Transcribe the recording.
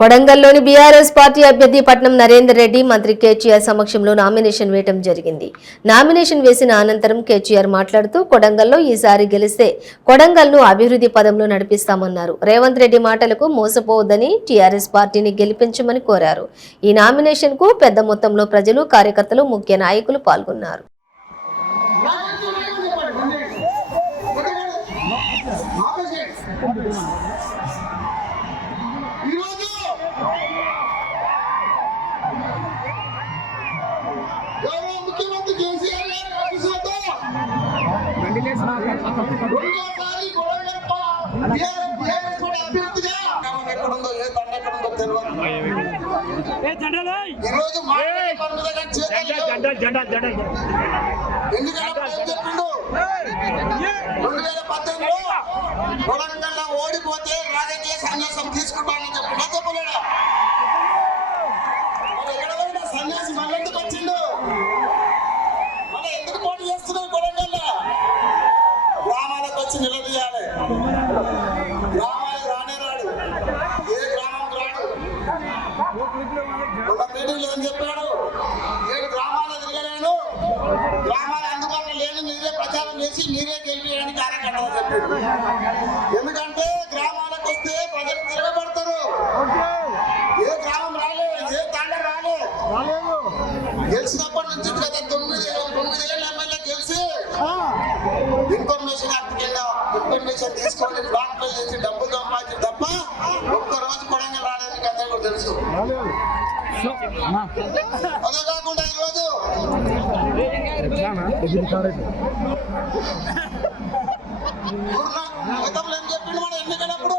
కొడంగల్లోని BRS party అభ్యర్థి పట్నం నరేందర్ రెడ్డి మంత్రి కేటీఆర్ సమక్షంలో నామినేషన్ వేయడం జరిగింది. నామినేషన్ వేసిన అనంతరం కేటీఆర్ మాట్లాడుతూ కొడంగల్లో ఈసారి గెలిస్తే కొడంగల్ను అభివృద్ధి పదంలో నడిపిస్తామన్నారు. రేవంత్ రెడ్డి మాటలకు మోసపోవద్దని టీఆర్ఎస్ పార్టీని గెలిపించమని కోరారు. ఈ నామినేషన్ కు పెద్ద మొత్తంలో ప్రజలు, కార్యకర్తలు, ముఖ్య నాయకులు పాల్గొన్నారు. ముఖ్యమంత్రి కేసీఆర్ గారి ఆఫీసులతో అభ్యర్థిగా ఎక్కడుందో ఏ దండ ఎక్కడుందో తెలియదు. ఈరోజు ఎందుకంటే చెప్పిండు 2018లో కొడంగల్లో ఓడిపోతే రాజకీయ సన్యాసం తీసుకుంటానని చెప్పినా చెప్పలేడా? మరి ఎక్కడ పోయినా సన్యాసి మళ్ళీ ఎందుకు వచ్చిండు? మళ్ళీ ఎందుకు పోటీ చేస్తున్నావు? కొడంగల్లో గ్రామాలకు వచ్చి నిలదీయాలి. గ్రామాలకు రానే రాడు, ఏ గ్రామంకి రాడు. ఒక మీటింగ్లో ఏం చెప్పాడు? 7 గ్రామాలు తిరగలేను, గ్రామాలు అందుబాటులో లేని మీరే ప్రచారం చేసి మీరే గెలిపేయడానికి కార్యకర్తలు చెప్పాడు. ఎందుకంటే గ్రామాలకు వస్తే ప్రజలు తిరగబడతారు. ఏ గ్రామం రాలేదు, ఏ తాండ రాలేదు. గెలిచినప్పటి నుంచి గత 9 ఏళ్ళ ఎమ్మెల్యే గెలిచి ఇన్ఫర్మేషన్ అట్టుకెళ్ళా, ఇన్ఫర్మేషన్ తీసుకొని బ్లాక్ మెయిల్ చేసి డబ్బులు సంపాదించి తప్ప ఒక్కరోజు కొడంగల్ రావడానికి అందరూ కూడా తెలుసు. అదే కాకుండా ఈరోజు గతంలో ఏం చెప్పిండు? మన ఎన్నికలప్పుడు